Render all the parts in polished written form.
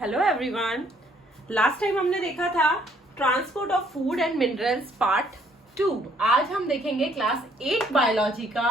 Hello everyone. Last time हमने देखा था transport of food and minerals part 2। आज हम देखेंगे क्लास 8 बायोलॉजी का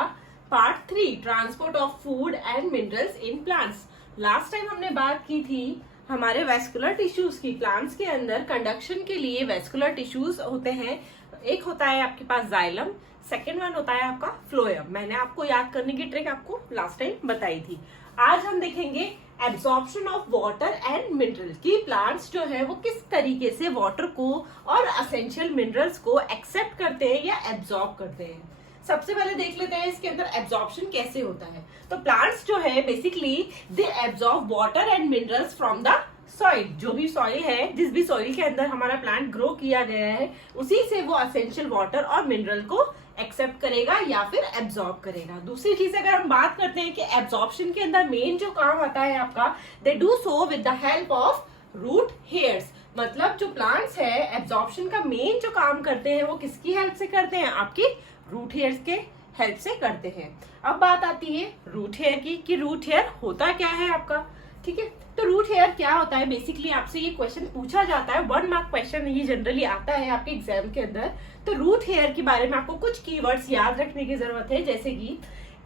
part 3 transport of food and minerals in plants. Last time हमने बात की थी हमारे वेस्कुलर टिश्यूज की। प्लांट्स के अंदर कंडक्शन के लिए वेस्कुलर टिश्यूज होते हैं। एक होता है आपके पास जाइलम, सेकेंड वन होता है आपका फ्लोएम। मैंने आपको याद करने की ट्रिक आपको लास्ट टाइम बताई थी। आज हम देखेंगे absorption of water and mineral की प्लांट्स जो है वो किस तरीके से वाटर को और एसेंशियल मिनरल्स को एक्सेप्ट करते हैं या एब्जॉर्ब करते हैं। सबसे पहले देख लेते हैं इसके अंदर एब्जॉर्प्शन कैसे होता है। तो प्लांट्स जो है basically they absorb water and minerals from the soil. जो भी सॉइल है, जिस भी सॉइल के अंदर हमारा प्लांट ग्रो किया गया है, उसी से वो एसेंशियल वाटर और मिनरल को एक्सेप्ट करेगा या फिर एब्जॉर्ब करेगा। दूसरी चीज अगर हम बात करते हैं कि एब्जॉर्प्शन के अंदर मेन जो काम आता है आपका, they do so with the help of root hairs. मतलब जो प्लांट्स है एब्जॉर्प्शन का मेन जो काम करते हैं वो किसकी हेल्प से करते हैं? आपकी रूट हेयर्स के हेल्प से करते हैं। अब बात आती है रूट हेयर की कि रूट हेयर होता क्या है आपका। ठीक है, तो रूट हेयर क्या होता है? बेसिकली आपसे ये क्वेश्चन पूछा जाता है, 1 मार्क क्वेश्चन ये जनरली आता है आपके एग्जाम के अंदर। तो रूट हेयर के बारे में आपको कुछ कीवर्ड्स याद रखने की जरूरत है, जैसे कि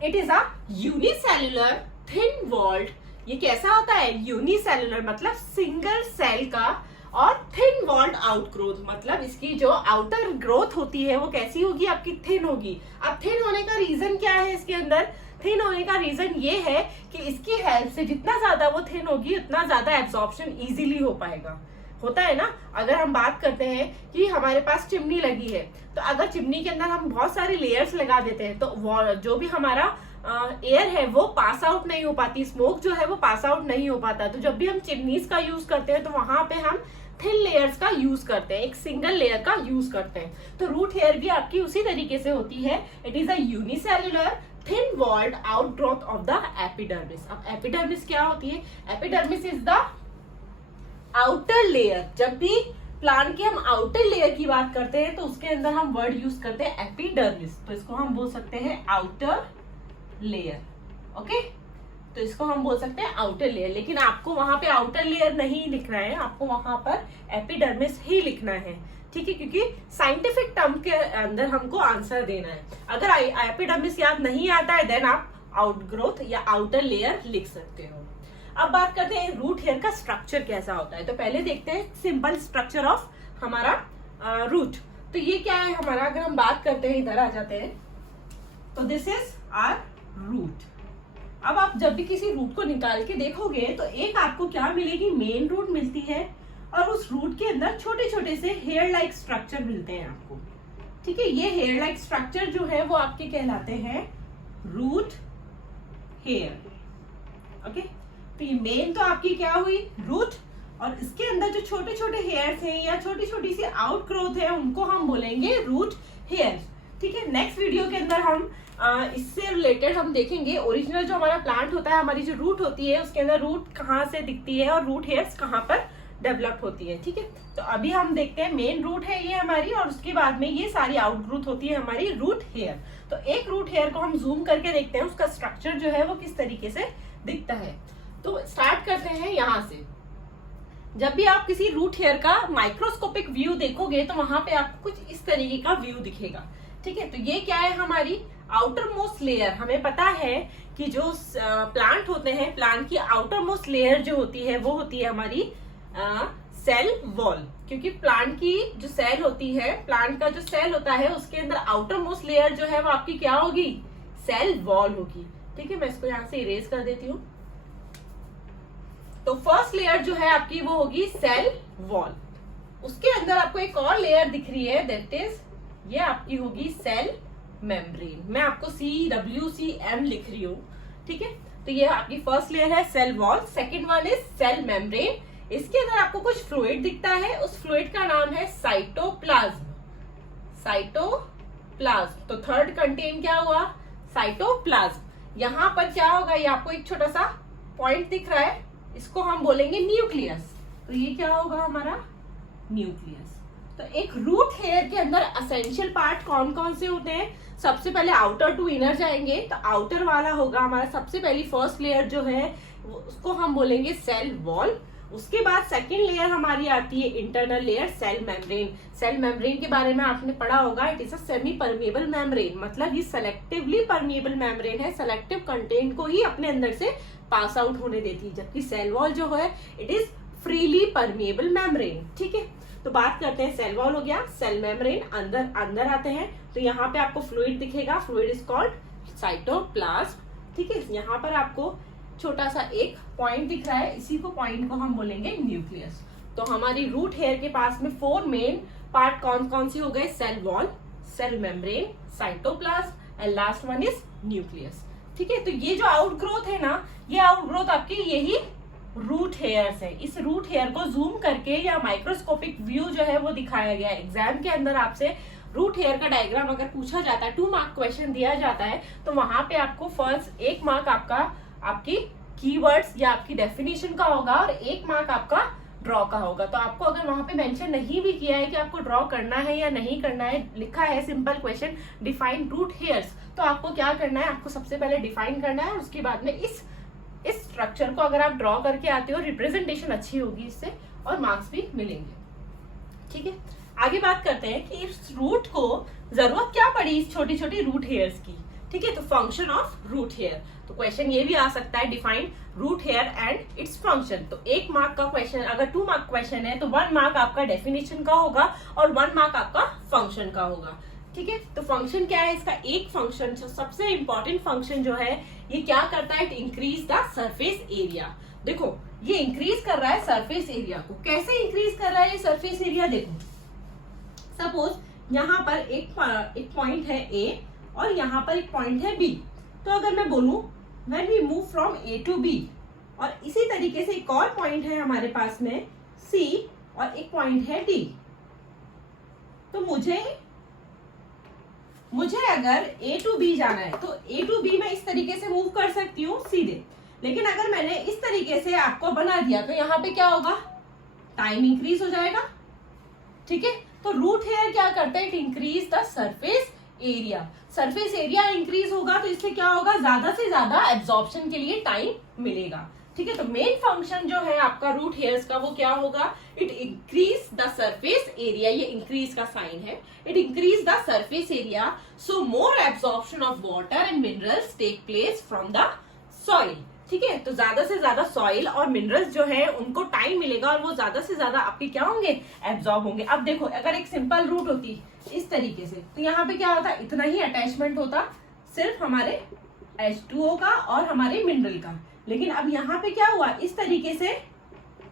it is a unicellular thin walled. ये कैसा होता है? यूनिसेल्युलर मतलब सिंगल सेल का, और थिन वॉल्ड आउटग्रोथ मतलब इसकी जो आउटर ग्रोथ होती है वो कैसी होगी? आपकी थिन होगी। अब थिन होने का रीजन क्या है? इसके अंदर थिन होने का रीजन ये है कि इसकी हेल्प से जितना ज्यादा वो थिन होगी उतना ज्यादा एब्जॉर्प्शन इजीली हो पाएगा। होता है ना, अगर हम बात करते हैं कि हमारे पास चिमनी लगी है, तो अगर चिमनी के अंदर हम बहुत सारे लेयर्स लगा देते हैं तो जो भी हमारा एयर है वो पास आउट नहीं हो पाती, स्मोक जो है वो पास आउट नहीं हो पाता। तो जब भी हम चिमनीज का यूज करते हैं तो वहां पे हम थिन लेयर्स का यूज करते हैं, एक सिंगल लेयर का यूज करते हैं। तो रूट हेयर भी आपकी उसी तरीके से होती है। It is a unicellular thin walled outgrowth of the epidermis. अब एपिडर्मिस क्या होती है? Epidermis is the outer layer. जब भी प्लांट की हम आउटर लेयर की बात करते हैं तो उसके अंदर हम वर्ड यूज करते हैं एपिडर्मिस। तो इसको हम बोल सकते हैं आउटर लेयर। ओके, तो इसको हम बोल सकते हैं आउटर लेयर। लेकिन आपको वहां पे आउटर लेयर नहीं लिखना है, आपको वहां पर एपिडर्मिस ही लिखना है। ठीक है, क्योंकि साइंटिफिक टर्म के अंदर हमको आंसर देना है। अगर एपिडर्मिस याद नहीं आता है देन आप आउटग्रोथ या आउटर लेयर लिख सकते हो। अब बात करते हैं रूट हेयर का स्ट्रक्चर कैसा होता है। तो पहले देखते हैं सिंपल स्ट्रक्चर ऑफ हमारा रूट। तो ये क्या है हमारा? अगर हम बात करते हैं, इधर आ जाते हैं, तो दिस इज आवर रूट। अब आप जब भी किसी रूट को निकाल के देखोगे तो एक आपको क्या मिलेगी? मेन रूट मिलती है, और उस रूट के अंदर छोटे छोटे से हेयर लाइक स्ट्रक्चर मिलते हैं आपको। ठीक है, ये हेयर लाइक स्ट्रक्चर जो है वो आपके कहलाते हैं रूट हेयर। ओके, तो ये मेन तो आपकी क्या हुई? रूट, और इसके अंदर जो छोटे छोटे हेयर्स हैं या छोटी छोटी सी आउटग्रोथ है उनको हम बोलेंगे रूट हेयर। ठीक है, नेक्स्ट वीडियो के अंदर हम इससे रिलेटेड हम देखेंगे ओरिजिनल जो हमारा प्लांट होता है, हमारी जो रूट होती है उसके अंदर रूट कहाँ से दिखती है और रूट हेयर्स कहाँ पर डेवलप होती है। ठीक है, तो अभी हम देखते हैं मेन रूट है ये हमारी, और उसके बाद में ये सारी आउटग्रोथ होती है हमारी रूट हेयर। तो एक रूट हेयर को हम जूम करके देखते हैं उसका स्ट्रक्चर जो है वो किस तरीके से दिखता है। तो स्टार्ट करते हैं यहाँ से। जब भी आप किसी रूट हेयर का माइक्रोस्कोपिक व्यू देखोगे तो वहां पे आपको कुछ इस तरीके का व्यू दिखेगा। ठीक है, तो ये क्या है? हमारी आउटर मोस्ट लेयर। हमें पता है कि जो प्लांट होते हैं, प्लांट की आउटर मोस्ट लेयर जो होती है वो होती है हमारी सेल वॉल। क्योंकि प्लांट की जो सेल होती है, प्लांट का जो सेल होता है उसके अंदर आउटर मोस्ट लेयर जो है वो आपकी क्या होगी? सेल वॉल होगी। ठीक है, मैं इसको यहाँ से इरेज कर देती हूँ। तो फर्स्ट लेयर जो है आपकी वो होगी सेल वॉल। उसके अंदर आपको एक और लेयर दिख रही है, दैट इज ये आपकी होगी सेल मेम्ब्रेन। मैं आपको CWCM लिख रही हूँ। ठीक है, तो ये आपकी फर्स्ट लेयर है cell wall, second one is cell membrane. इसके अंदर आपको कुछ फ्लूइड दिखता है, उस फ्लूइड का नाम है साइटोप्लाज्म। साइटोप्लाज्म, तो थर्ड कंटेन क्या हुआ? साइटोप्लाज्म। यहाँ पर क्या होगा? ये आपको एक छोटा सा पॉइंट दिख रहा है, इसको हम बोलेंगे न्यूक्लियस। तो ये क्या होगा हमारा? न्यूक्लियस। तो एक रूट हेयर के अंदर एसेंशियल पार्ट कौन कौन से होते हैं? सबसे पहले आउटर टू इनर जाएंगे, तो आउटर वाला होगा हमारा सबसे पहली फर्स्ट लेयर जो है उसको हम बोलेंगे सेल वॉल। उसके बाद सेकेंड लेयर हमारी आती है internal layer, cell membrane. Cell membrane के बारे में आपने पढ़ा होगा, it is a semi permeable membrane, मतलब ये सेलेक्टिवली परमेबल मेम्ब्रेन है, सेलेक्टिव कंटेंट को ही अपने अंदर से पास आउट होने देती है, जबकि सेल वॉल जो है it is freely permeable membrane. ठीक है, तो बात करते हैं, सेल वॉल हो गया, सेल मेम्ब्रेन, अंदर आते हैं तो यहाँ पे आपको फ्लूइड दिखेगा, फ्लूइड इज कॉल्ड साइटोप्लाज्म। ठीक है, यहाँ पर आपको छोटा सा एक पॉइंट दिख रहा है, इसी को पॉइंट को हम बोलेंगे न्यूक्लियस। तो हमारी रूट हेयर के पास में 4 मेन पार्ट कौन कौन सी हो गए, cell wall, cell membrane, cytoplasm and last one is nucleus. ठीक है, तो ये जो आउटग्रोथ है ना, ये आउटग्रोथ आपकी यही रूट हेयर्स है। इस रूट हेयर को जूम करके या माइक्रोस्कोपिक व्यू जो है वो दिखाया गया है। एग्जाम के अंदर आपसे रूट हेयर का डायग्राम अगर पूछा जाता है, 2 मार्क क्वेश्चन दिया जाता है, तो वहां पे आपको फर्स्ट 1 मार्क आपकी कीवर्ड्स या आपकी डेफिनेशन का होगा और 1 मार्क आपका ड्रॉ का होगा। तो आपको अगर वहां पे मेंशन नहीं भी किया है कि आपको ड्रॉ करना है या नहीं करना है, लिखा है simple question define root hairs, तो आपको क्या करना है, आपको सबसे पहले डिफाइन करना है और उसके बाद में इस स्ट्रक्चर को अगर आप ड्रॉ करके आते हो, रिप्रेजेंटेशन अच्छी होगी इससे और मार्क्स भी मिलेंगे। ठीक है, आगे बात करते हैं कि इस रूट को जरूरत क्या पड़ी इस छोटी छोटी रूट हेयर्स की। ठीक है, तो फंक्शन ऑफ रूट हेयर, तो क्वेश्चन ये भी आ सकता है, define root hair and its function. तो 1 मार्क का क्वेश्चन, अगर 2 मार्क क्वेश्चन है तो 1 मार्क आपका डेफिनेशन का होगा और 1 मार्क आपका फंक्शन का होगा। ठीक है, तो फंक्शन क्या है इसका, एक फंक्शन सबसे इंपॉर्टेंट फंक्शन जो है ये क्या करता है, it increase the surface area. देखो ये इंक्रीज कर रहा है सरफेस एरिया को, कैसे इंक्रीज कर रहा है ये सरफेस एरिया, देखो सपोज यहाँ पर एक पॉइंट है ए और यहाँ पर एक पॉइंट है बी, तो अगर मैं बोलूं when we move from A to B, और इसी तरीके से एक और पॉइंट है हमारे पास में सी और एक पॉइंट है डी, तो मुझे अगर ए टू बी जाना है तो ए टू बी मैं इस तरीके से मूव कर सकती हूँ सीधे, लेकिन अगर मैंने इस तरीके से आपको बना दिया तो यहाँ पे क्या होगा, टाइम इंक्रीज हो जाएगा। ठीक है, तो रूट हेयर क्या करता है, it increase the surface area. Surface area increase होगा तो इससे क्या होगा, ज्यादा से ज्यादा एब्जॉर्प्शन के लिए टाइम मिलेगा। ठीक है, तो मेन फंक्शन जो है आपका रूट हेयर्स का वो क्या होगा, it increase the surface area, ये इंक्रीज का साइन है, it increase the surface area so more absorption of water and minerals take place from the soil. ठीक है, तो ज्यादा से ज्यादा सॉइल और मिनरल्स जो है उनको टाइम मिलेगा और वो ज्यादा से ज्यादा आपके क्या होंगे, एब्जॉर्ब होंगे। अब देखो अगर एक सिंपल रूट होती इस तरीके से, तो यहाँ पे क्या होता, इतना ही अटैचमेंट होता सिर्फ हमारे H2O का और हमारे मिनरल का, लेकिन अब यहाँ पे क्या हुआ, इस तरीके से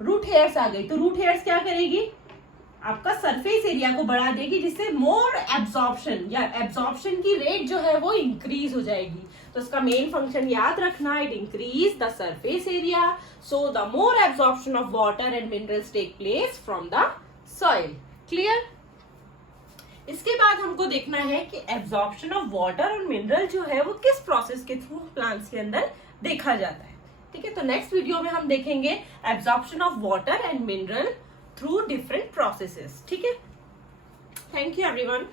रूट हेयर्स आ गई, तो रूट हेयर्स क्या करेगी, आपका सरफेस एरिया को बढ़ा देगी, जिससे मोर एब्जॉर्प्शन या एब्जॉर्प्शन की रेट जो है वो इंक्रीज हो जाएगी। तो इसका मेन फंक्शन याद रखना, it increase the surface area so the more absorption of water and minerals take place from the soil. Clear. इसके बाद हमको देखना है कि एब्जॉर्प्शन ऑफ वाटर और मिनरल जो है वो किस प्रोसेस के थ्रू प्लांट्स के अंदर देखा जाता है। ठीक है, तो नेक्स्ट वीडियो में हम देखेंगे absorption of water and mineral through different processes. ठीक है, थैंक यू एवरीवन।